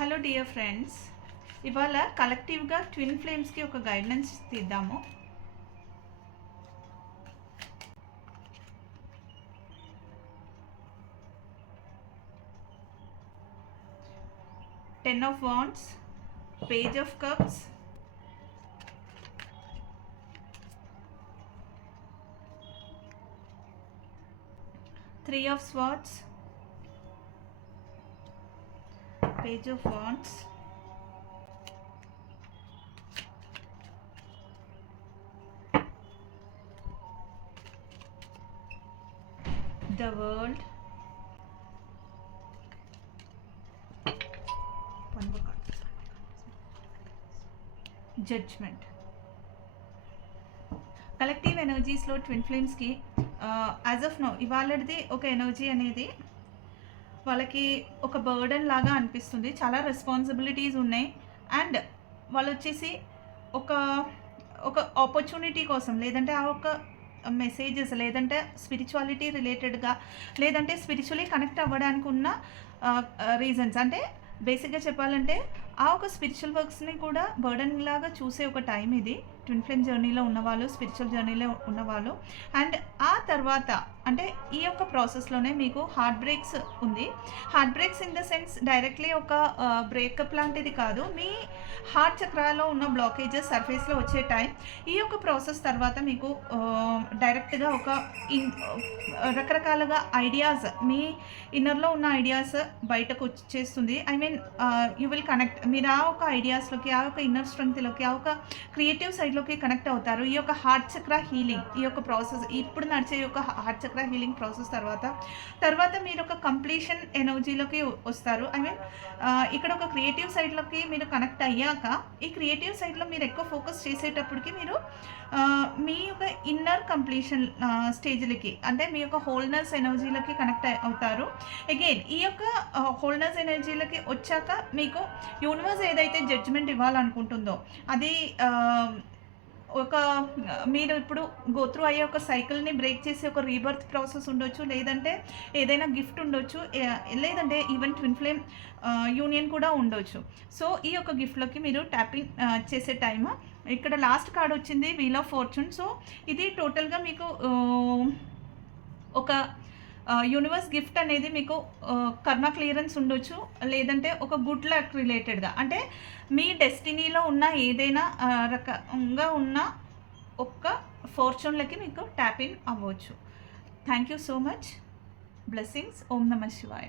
Hello dear friends, ఇవాళ కలెక్టివ్గా twin ఫ్లేమ్స్కి ఒక గైడ్లైన్స్ తీద్దాము. Ten of wands, page of cups, three of swords, page of wands, the world, one more card, judgment. Collective ఎనర్జీస్లో twin ఫ్లేమ్స్కి as of now ఇవాళది ఒక energy అనేది వాళ్ళకి ఒక బర్డన్ లాగా అనిపిస్తుంది. చాలా రెస్పాన్సిబిలిటీస్ ఉన్నాయి అండ్ వాళ్ళు వచ్చేసి ఒక ఒక ఆపర్చునిటీ కోసం, లేదంటే ఆ ఒక మెసేజెస్, లేదంటే స్పిరిచువాలిటీ రిలేటెడ్గా, లేదంటే స్పిరిచువలీ కనెక్ట్ అవ్వడానికి ఉన్న రీజన్స్. అంటే బేసిక్గా చెప్పాలంటే ఆ ఒక స్పిరిచువల్ వర్క్స్ని కూడా బర్డన్ లాగా చూసే ఒక టైం ఇది. ట్విన్ ఫ్లేమ్ జర్నీలో ఉన్నవాళ్ళు, స్పిరిచువల్ జర్నీలో ఉన్నవాళ్ళు. అండ్ ఆ తర్వాత అంటే ఈ యొక్క ప్రాసెస్లోనే మీకు హార్ట్ బ్రేక్స్ ఉంది. Heart breaks in the sense directly ఒక బ్రేకప్ లాంటిది కాదు. మీ హార్ట్ చక్రాలో ఉన్న బ్లాకేజెస్ సర్ఫేస్లో వచ్చే టైం. ఈ యొక్క ప్రాసెస్ తర్వాత మీకు డైరెక్ట్గా ఒక రకరకాలుగా ఐడియాస్, మీ ఇన్నర్లో ఉన్న ఐడియాస్ బయటకు వచ్చేస్తుంది. I mean you will connect. మీరు ఆ ఒక ఐడియాస్లోకి, ఆ ఒక ఇన్నర్ స్ట్రెంగ్త్లోకి, ఆ ఒక క్రియేటివ్ సైడ్లోకి కనెక్ట్ అవుతారు. ఈ యొక్క హార్ట్ చక్ర హీలింగ్, ఈ యొక్క ప్రాసెస్, ఇప్పుడు నడిచే యొక్క హార్ట్ చక్ర హీలింగ్ ప్రాసెస్ తర్వాత మీరు ఒక కంప్లీషన్ ఎనర్జీలోకి వస్తారు. ఐ మీన్ ఇక్కడ ఒక క్రియేటివ్ సైడ్లోకి మీరు కనెక్ట్ అయ్యాక, ఈ క్రియేటివ్ సైడ్లో మీరు ఎక్కువ ఫోకస్ చేసేటప్పటికి మీరు మీ యొక్క ఇన్నర్ కంప్లీషన్ స్టేజ్లకి, అంటే మీ యొక్క హోల్నెస్ ఎనర్జీలకి కనెక్ట్ అవుతారు. అగైన్ ఈ యొక్క హోల్నెస్ ఎనర్జీలకి వచ్చాక మీకు యూనివర్స్ ఏదైతే జడ్జిమెంట్ ఇవ్వాలనుకుంటుందో అది ఒక మీరు ఇప్పుడు గోత్రూ అయ్యే ఒక సైకిల్ని బ్రేక్ చేసి ఒక రీబర్త్ ప్రాసెస్ ఉండొచ్చు, లేదంటే ఏదైనా గిఫ్ట్ ఉండొచ్చు, లేదంటే ఈవెన్ ట్విన్ ఫ్లేమ్ యూనియన్ కూడా ఉండొచ్చు. సో ఈ యొక్క గిఫ్ట్లోకి మీరు ట్యాపింగ్ చేసే టైమ్. ఇక్కడ లాస్ట్ కార్డ్ వచ్చింది వీల్ ఆఫ్ ఫార్చ్యూన్. సో ఇది టోటల్గా మీకు ఒక యూనివర్స్ గిఫ్ట్ అనేది మీకు కర్మ క్లియరెన్స్ ఉండొచ్చు, లేదంటే ఒక గుడ్ లక్ రిలేటెడ్గా, అంటే మీ డెస్టినీలో ఉన్న ఏదైనా రకంగా ఉన్న ఒక్క ఫార్చ్యూన్లకి మీకు ట్యాప్ ఇన్ అవ్వచ్చు. Thank you so much. Blessings. ఓం నమః శివాయ.